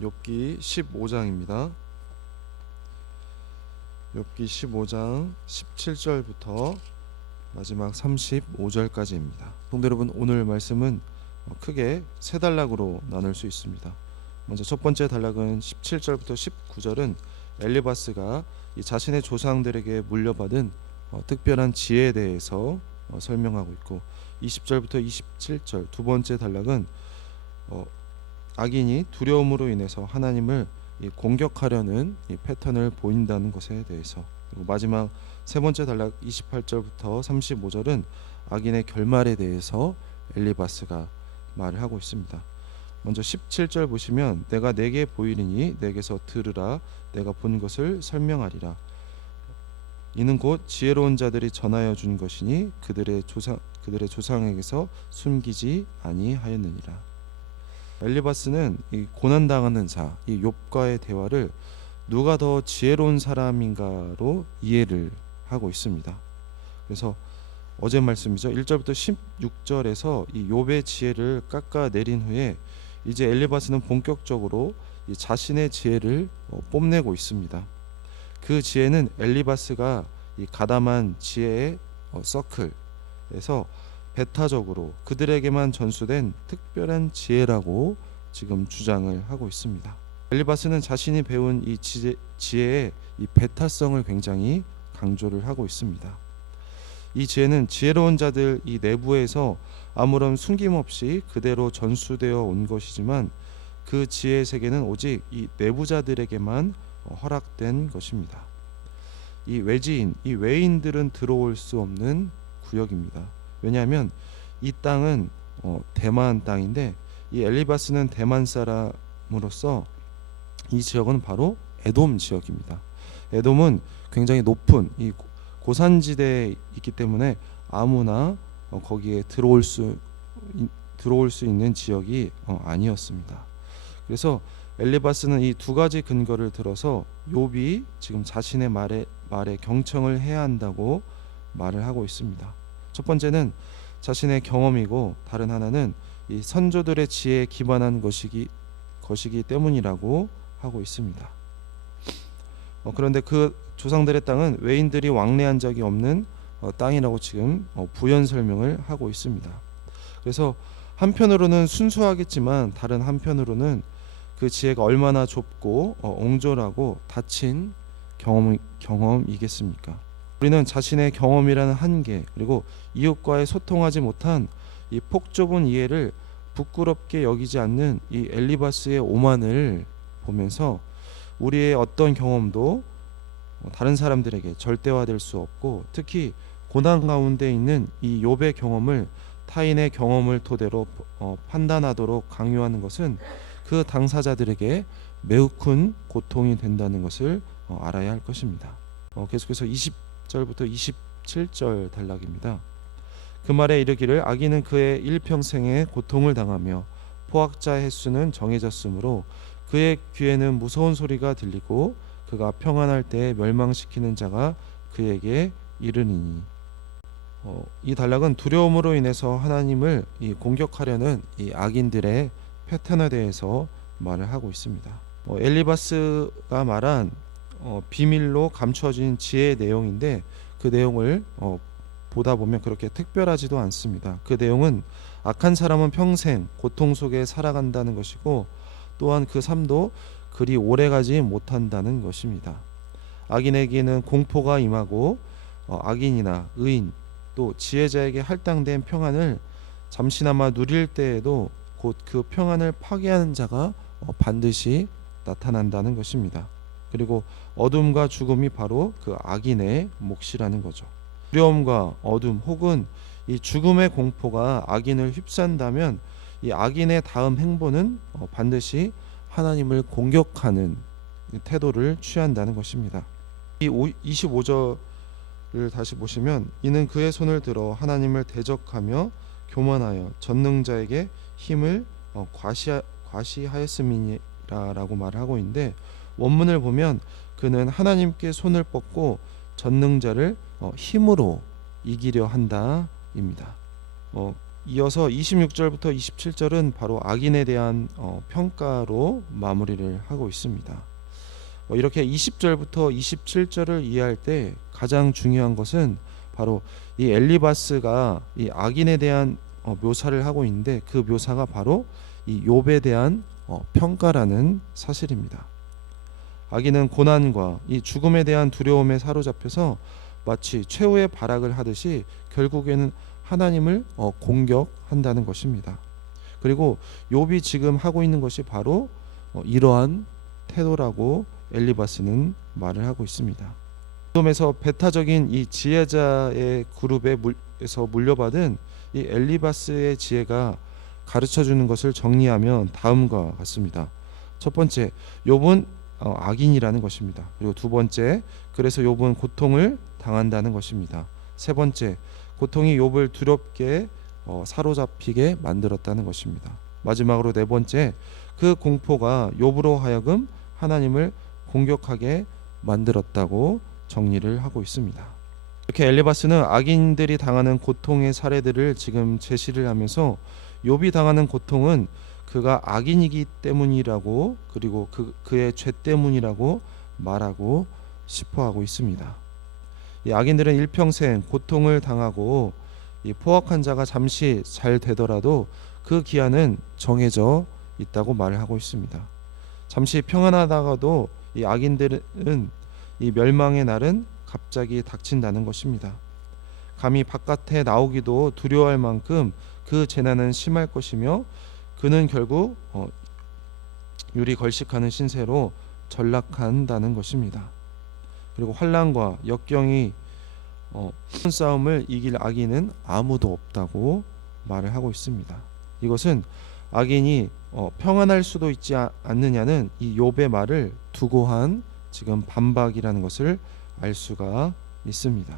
욥기 15장입니다. 욥기 15장 17절부터 마지막 35절까지입니다. 성도 여러분 오늘 말씀은 어, 크게 세 단락으로 나눌 수 있습니다. 먼저 첫 번째 단락은 17절부터 19절은 엘리바스가 이 자신의 조상들에게 물려받은 어, 특별한 지혜에 대해서 어, 설명하고 있고 20절부터 27절 두 번째 단락은 어, 악인이 두려움으로 인해서 하나님을 이 공격하려는 이 패턴을 보인다는 것에 대해서 그리고 마지막 세 번째 단락 28절부터 35절은 악인의 결말에 대해서 엘리바스가 말을 하고 있습니다. 먼저 17절 보시면 내가 내게 보이리니 내게서 들으라 내가 본 것을 설명하리라 이는 곧 지혜로운 자들이 전하여 준 것이니 그들의 조상 그들의 조상에게서 숨기지 아니하였느니라. 엘리바스는 이 고난 당하는 자, 이 욥과의 대화를 누가 더 지혜로운 사람인가로 이해를 하고 있습니다. 그래서 어제 말씀이죠. 1절부터 16절에서 이 욥의 지혜를 깎아 내린 후에 이제 엘리바스는 본격적으로 이 자신의 지혜를 어, 뽐내고 있습니다. 그 지혜는 엘리바스가 이 가담한 지혜의 어, 서클에서 배타적으로 그들에게만 전수된 특별한 지혜라고 지금 주장을 하고 있습니다. 엘리바스는 자신이 배운 이 지혜, 지혜의 이 배타성을 굉장히 강조를 하고 있습니다. 이 지혜는 지혜로운 자들 이 내부에서 아무런 숨김없이 그대로 전수되어 온 것이지만 그 지혜의 세계는 오직 이 내부자들에게만 어, 허락된 것입니다. 이 외지인, 이 외인들은 들어올 수 없는 구역입니다. 왜냐하면 이 땅은 어, 대만 땅인데 이 엘리바스는 대만 사람으로서 이 지역은 바로 에돔 지역입니다. 에돔은 굉장히 높은 이 고- 고산지대에 있기 때문에 아무나 어, 거기에 들어올 수 이- 들어올 수 있는 지역이 어, 아니었습니다. 그래서 엘리바스는 이 두 가지 근거를 들어서 욥이 지금 자신의 말에 말에 경청을 해야 한다고 말을 하고 있습니다. 첫 번째는 자신의 경험이고 다른 하나는 이 선조들의 지혜에 기반한 것이기 것이기 때문이라고 하고 있습니다. 어, 그런데 그 조상들의 땅은 외인들이 왕래한 적이 없는 어, 땅이라고 지금 어, 부연 설명을 하고 있습니다. 그래서 한편으로는 순수하겠지만 다른 한편으로는 그 지혜가 얼마나 좁고 어, 옹졸하고 닫힌 경험 경험이겠습니까? 우리는 자신의 경험이라는 한계 그리고 이웃과의 소통하지 못한 이 폭 좁은 이해를 부끄럽게 여기지 않는 이 엘리바스의 오만을 보면서 우리의 어떤 경험도 어, 다른 사람들에게 절대화될 수 없고 특히 고난 가운데 있는 이 욥의 경험을 타인의 경험을 토대로 어, 판단하도록 강요하는 것은 그 당사자들에게 매우 큰 고통이 된다는 것을 어, 알아야 할 것입니다. 어, 계속해서 20 절부터 27절 단락입니다. 그 말에 이르기를 악인은 그의 일평생에 고통을 당하며 포악자 횟수는 정해졌으므로 그의 귀에는 무서운 소리가 들리고 그가 평안할 때 멸망시키는 자가 그에게 이르니니 어, 이 단락은 두려움으로 인해서 하나님을 이 공격하려는 이 악인들의 패턴에 대해서 말을 하고 있습니다. 어, 엘리바스가 말한 어, 비밀로 감추어진 지혜의 내용인데 그 내용을 어, 보다 보면 그렇게 특별하지도 않습니다. 그 내용은 악한 사람은 평생 고통 속에 살아간다는 것이고 또한 그 삶도 그리 오래가지 못한다는 것입니다. 악인에게는 공포가 임하고 어, 악인이나 의인 또 지혜자에게 할당된 평안을 잠시나마 누릴 때에도 곧 그 평안을 파괴하는 자가 어, 반드시 나타난다는 것입니다. 그리고 어둠과 죽음이 바로 그 악인의 몫이라는 거죠. 두려움과 어둠 혹은 이 죽음의 공포가 악인을 휩싼다면 이 악인의 다음 행보는 어, 반드시 하나님을 공격하는 이 태도를 취한다는 것입니다. 이 25절을 다시 보시면 이는 그의 손을 들어 하나님을 대적하며 교만하여 전능자에게 힘을 어, 과시 과시하였음이라라고 말을 하고 있는데 원문을 보면 그는 하나님께 손을 뻗고 전능자를 어, 힘으로 이기려 한다입니다. 어, 이어서 26절부터 27절은 바로 악인에 대한 어, 평가로 마무리를 하고 있습니다. 어, 이렇게 20절부터 27절을 이해할 때 가장 중요한 것은 바로 이 엘리바스가 이 악인에 대한 어, 묘사를 하고 있는데 그 묘사가 바로 이 욥에 대한 어, 평가라는 사실입니다. 악인은 고난과 이 죽음에 대한 두려움에 사로잡혀서 마치 최후의 발악을 하듯이 결국에는 하나님을 어, 공격한다는 것입니다. 그리고 욥이 지금 하고 있는 것이 바로 어, 이러한 태도라고 엘리바스는 말을 하고 있습니다. 소돔에서 배타적인 이 지혜자의 그룹에 물에서 물려받은 이 엘리바스의 지혜가 가르쳐 주는 것을 정리하면 다음과 같습니다. 첫 번째, 욥은 어, 악인이라는 것입니다. 그리고 두 번째, 그래서 욥은 고통을 당한다는 것입니다. 세 번째, 고통이 욥을 두렵게 어, 사로잡히게 만들었다는 것입니다. 마지막으로 네 번째, 그 공포가 욥으로 하여금 하나님을 공격하게 만들었다고 정리를 하고 있습니다. 이렇게 엘리바스는 악인들이 당하는 고통의 사례들을 지금 제시를 하면서 욥이 당하는 고통은 그가 악인이기 때문이라고 그리고 그 그의 죄 때문이라고 말하고 싶어 하고 있습니다. 이 악인들은 일평생 고통을 당하고 이 포악한 자가 잠시 잘 되더라도 그 기한은 정해져 있다고 말을 하고 있습니다. 잠시 평안하다가도 이 악인들은 이 멸망의 날은 갑자기 닥친다는 것입니다. 감히 바깥에 나오기도 두려워할 만큼 그 재난은 심할 것이며 그는 결국 어, 유리 걸식하는 신세로 전락한다는 것입니다. 그리고 환란과 역경이 어, 싸움을 이길 악인은 아무도 없다고 말을 하고 있습니다. 이것은 악인이 어, 평안할 수도 있지 아- 않느냐는 이 욥의 말을 두고 한 지금 반박이라는 것을 알 수가 있습니다.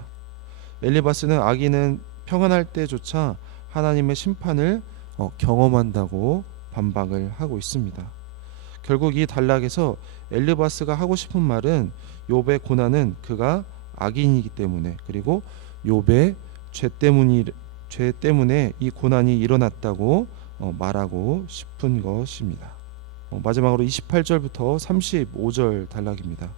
엘리바스는 악인은 평안할 때조차 하나님의 심판을 어, 경험한다고 반박을 하고 있습니다. 결국 이 단락에서 엘리바스가 하고 싶은 말은 욥의 고난은 그가 악인이기 때문에 그리고 욥의 죄 때문이 죄 때문에 이 고난이 일어났다고 어, 말하고 싶은 것입니다. 어, 마지막으로 28절부터 35절 단락입니다.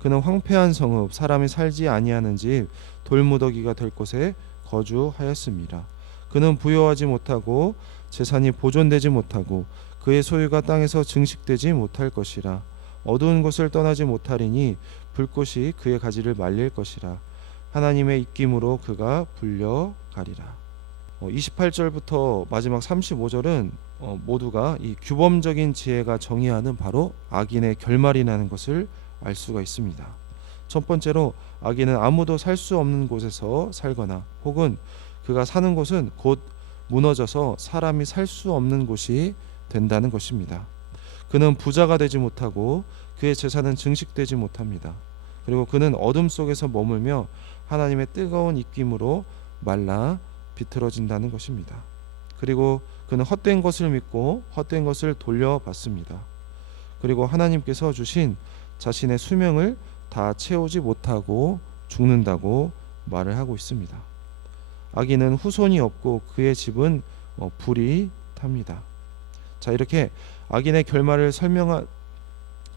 그는 황폐한 성읍 사람이 살지 아니하는 집 돌무더기가 될 곳에 거주하였습니다. 그는 부여하지 못하고 재산이 보존되지 못하고 그의 소유가 땅에서 증식되지 못할 것이라 어두운 곳을 떠나지 못하리니 불꽃이 그의 가지를 말릴 것이라 하나님의 입김으로 그가 불려가리라. 어, 28절부터 마지막 35절은 어, 모두가 이 규범적인 지혜가 정의하는 바로 악인의 결말이라는 것을 알 수가 있습니다. 첫 번째로 악인은 아무도 살 수 없는 곳에서 살거나 혹은 그가 사는 곳은 곧 무너져서 사람이 살 수 없는 곳이 된다는 것입니다. 그는 부자가 되지 못하고 그의 재산은 증식되지 못합니다. 그리고 그는 어둠 속에서 머물며 하나님의 뜨거운 입김으로 말라 비틀어진다는 것입니다. 그리고 그는 헛된 것을 믿고 헛된 것을 돌려받습니다. 그리고 하나님께서 주신 자신의 수명을 다 채우지 못하고 죽는다고 말을 하고 있습니다. 악인은 후손이 없고 그의 집은 어, 불이 탑니다. 자 이렇게 악인의 결말을 설명하,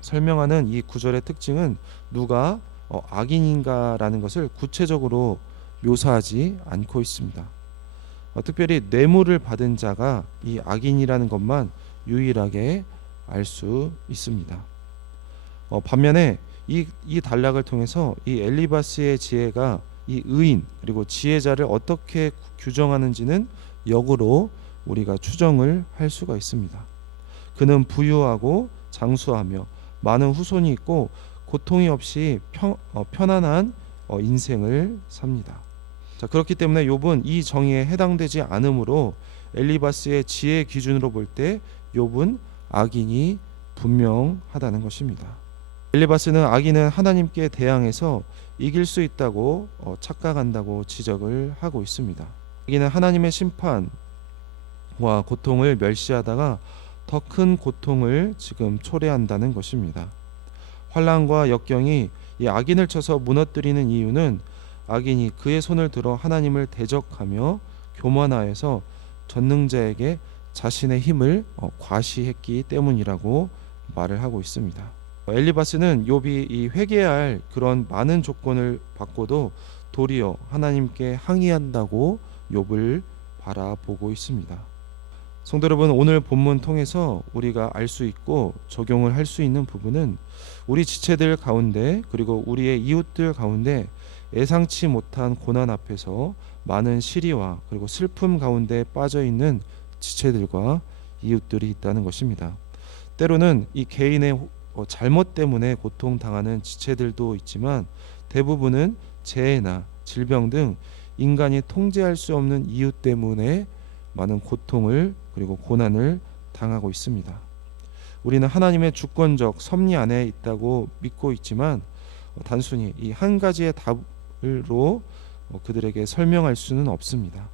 설명하는 이 구절의 특징은 누가 어, 악인인가라는 것을 구체적으로 묘사하지 않고 있습니다. 어, 특별히 뇌물을 받은 자가 이 악인이라는 것만 유일하게 알 수 있습니다. 어, 반면에 이, 이 단락을 통해서 이 엘리바스의 지혜가 이 의인 그리고 지혜자를 어떻게 규정하는지는 역으로 우리가 추정을 할 수가 있습니다. 그는 부유하고 장수하며 많은 후손이 있고 고통이 없이 평, 어, 편안한 어, 인생을 삽니다. 자 그렇기 때문에 욥은 이 정의에 해당되지 않으므로 엘리바스의 지혜 기준으로 볼 때 욥은 악인이 분명하다는 것입니다. 엘리바스는 악인은 하나님께 대항해서 이길 수 있다고 어, 착각한다고 지적을 하고 있습니다. 악인은 하나님의 심판과 고통을 멸시하다가 더 큰 고통을 지금 초래한다는 것입니다. 환란과 역경이 이 악인을 쳐서 무너뜨리는 이유는 악인이 그의 손을 들어 하나님을 대적하며 교만하여서 전능자에게 자신의 힘을 어, 과시했기 때문이라고 말을 하고 있습니다. 엘리바스는 욥이 이 회개할 그런 많은 조건을 받고도 도리어 하나님께 항의한다고 욥을 바라보고 있습니다. 성도 여러분 오늘 본문 통해서 우리가 알 수 있고 적용을 할 수 있는 부분은 우리 지체들 가운데 그리고 우리의 이웃들 가운데 예상치 못한 고난 앞에서 많은 시리와 그리고 슬픔 가운데 빠져 있는 지체들과 이웃들이 있다는 것입니다. 때로는 이 개인의 호- 어, 잘못 때문에 고통당하는 지체들도 있지만 대부분은 재해나 질병 등 인간이 통제할 수 없는 이유 때문에 많은 고통을 그리고 고난을 당하고 있습니다. 우리는 하나님의 주권적 섭리 안에 있다고 믿고 있지만 어, 단순히 이 한 가지의 답으로 어, 그들에게 설명할 수는 없습니다.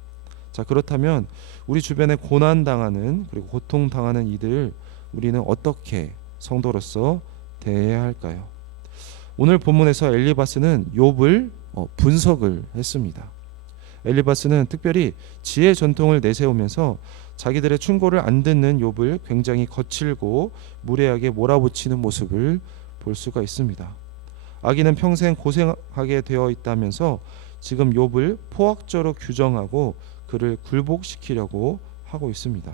자 그렇다면 우리 주변에 고난 당하는 그리고 고통 당하는 이들 우리는 어떻게 성도로서 대해야 할까요? 오늘 본문에서 엘리바스는 욥을 어, 분석을 했습니다. 엘리바스는 특별히 지혜 전통을 내세우면서 자기들의 충고를 안 듣는 욥을 굉장히 거칠고 무례하게 몰아붙이는 모습을 볼 수가 있습니다. 아기는 평생 고생하게 되어 있다면서 지금 욥을 포악적으로 규정하고 그를 굴복시키려고 하고 있습니다.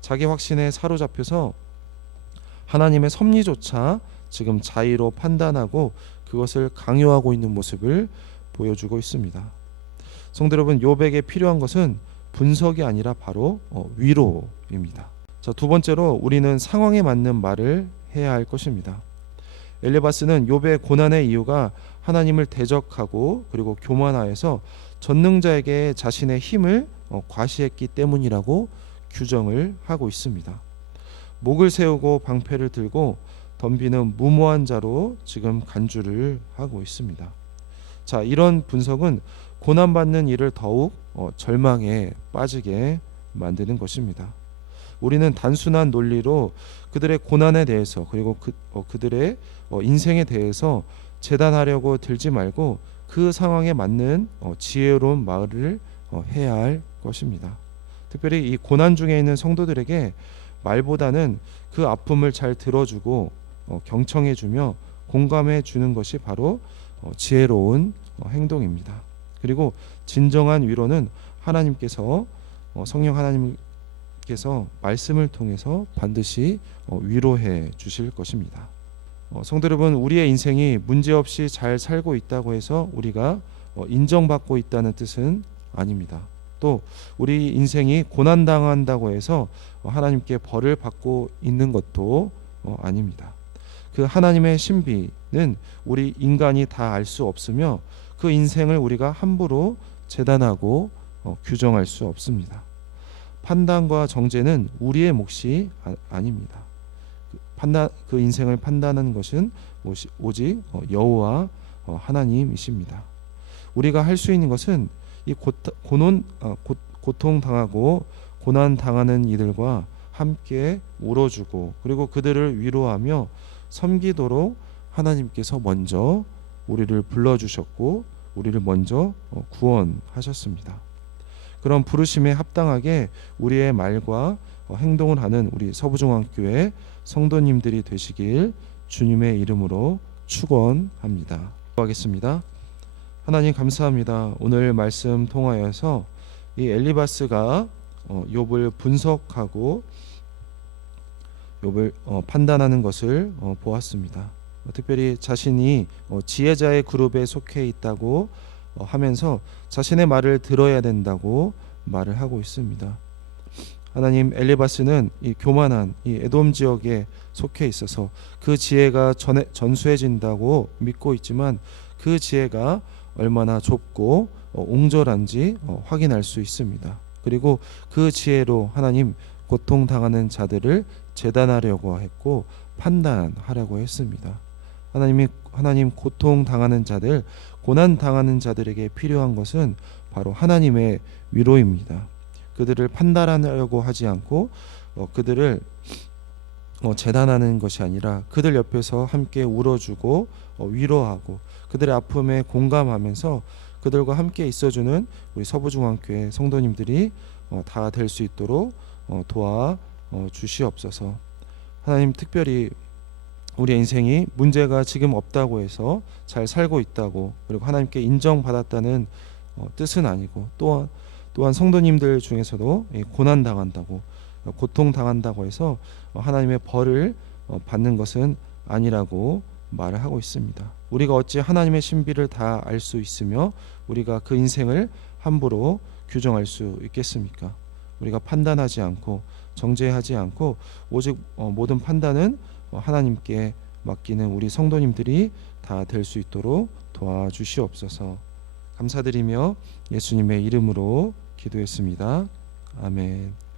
자기 확신에 사로잡혀서 하나님의 섭리조차 지금 자의로 판단하고 그것을 강요하고 있는 모습을 보여주고 있습니다. 성도 여러분, 욥에게 필요한 것은 분석이 아니라 바로 어, 위로입니다. 자, 두 번째로 우리는 상황에 맞는 말을 해야 할 것입니다. 엘레바스는 욥의 고난의 이유가 하나님을 대적하고 그리고 교만하여서 전능자에게 자신의 힘을 어, 과시했기 때문이라고 규정을 하고 있습니다. 목을 세우고 방패를 들고 덤비는 무모한 자로 지금 간주를 하고 있습니다. 자, 이런 분석은 고난받는 이를 더욱 어, 절망에 빠지게 만드는 것입니다. 우리는 단순한 논리로 그들의 고난에 대해서 그리고 그, 어, 그들의 어, 인생에 대해서 재단하려고 들지 말고 그 상황에 맞는 어, 지혜로운 말을 어, 해야 할 것입니다. 특별히 이 고난 중에 있는 성도들에게 말보다는 그 아픔을 잘 들어주고 어, 경청해주며 공감해주는 것이 바로 어, 지혜로운 어, 행동입니다. 그리고 진정한 위로는 하나님께서 어, 성령 하나님께서 말씀을 통해서 반드시 어, 위로해 주실 것입니다. 어, 성도 여러분, 우리의 인생이 문제없이 잘 살고 있다고 해서 우리가 어, 인정받고 있다는 뜻은 아닙니다. 또 우리 인생이 고난 당한다고 해서 어, 하나님께 벌을 받고 있는 것도 어, 아닙니다. 그 하나님의 신비는 우리 인간이 다 알 수 없으며 그 인생을 우리가 함부로 재단하고 어, 규정할 수 없습니다. 판단과 정죄는 우리의 몫이 아, 아닙니다. 그 판단 그 인생을 판단하는 것은 오직 어, 여호와 어, 하나님이십니다. 우리가 할 수 있는 것은 이 고, 고논 어, 고, 고통 당하고 고난 당하는 이들과 함께 울어주고 그리고 그들을 위로하며 섬기도록 하나님께서 먼저 우리를 불러주셨고 우리를 먼저 어, 구원하셨습니다. 그런 부르심에 합당하게 우리의 말과 어, 행동을 하는 우리 서부중앙교회 성도님들이 되시길 주님의 이름으로 축원합니다. 하겠습니다. 하나님 감사합니다. 오늘 말씀 통하여서 이 엘리바스가 어, 욥을 분석하고 욥을 어, 판단하는 것을 어, 보았습니다. 어, 특별히 자신이 어, 지혜자의 그룹에 속해 있다고 어, 하면서 자신의 말을 들어야 된다고 말을 하고 있습니다. 하나님 엘리바스는 이 교만한 이 에돔 지역에 속해 있어서 그 지혜가 전해, 전수해진다고 믿고 있지만 그 지혜가 얼마나 좁고 어, 옹졸한지 어, 확인할 수 있습니다. 그리고 그 지혜로 하나님 고통 당하는 자들을 재단하려고 했고 판단하려고 했습니다. 하나님이 하나님 고통 당하는 자들, 고난 당하는 자들에게 필요한 것은 바로 하나님의 위로입니다. 그들을 판단하려고 하지 않고 어, 그들을 어, 재단하는 것이 아니라 그들 옆에서 함께 울어주고 어, 위로하고 그들의 아픔에 공감하면서 그들과 함께 있어주는 우리 서부중앙교회 성도님들이 다될 수 있도록 어, 도와 어, 주시옵소서. 하나님 특별히 우리 인생이 문제가 지금 없다고 해서 잘 살고 있다고 그리고 하나님께 인정받았다는 어, 뜻은 아니고 또한 또한 성도님들 중에서도 이 고난 당한다고 고통 당한다고 해서 어, 하나님의 벌을 어, 받는 것은 아니라고 말을 하고 있습니다. 우리가 어찌 하나님의 신비를 다 알 수 있으며 우리가 그 인생을 함부로 규정할 수 있겠습니까? 우리가 판단하지 않고 정죄하지 않고 오직 어, 모든 판단은 어, 하나님께 맡기는 우리 성도님들이 다 될 수 있도록 도와주시옵소서. 감사드리며 예수님의 이름으로 기도했습니다. 아멘.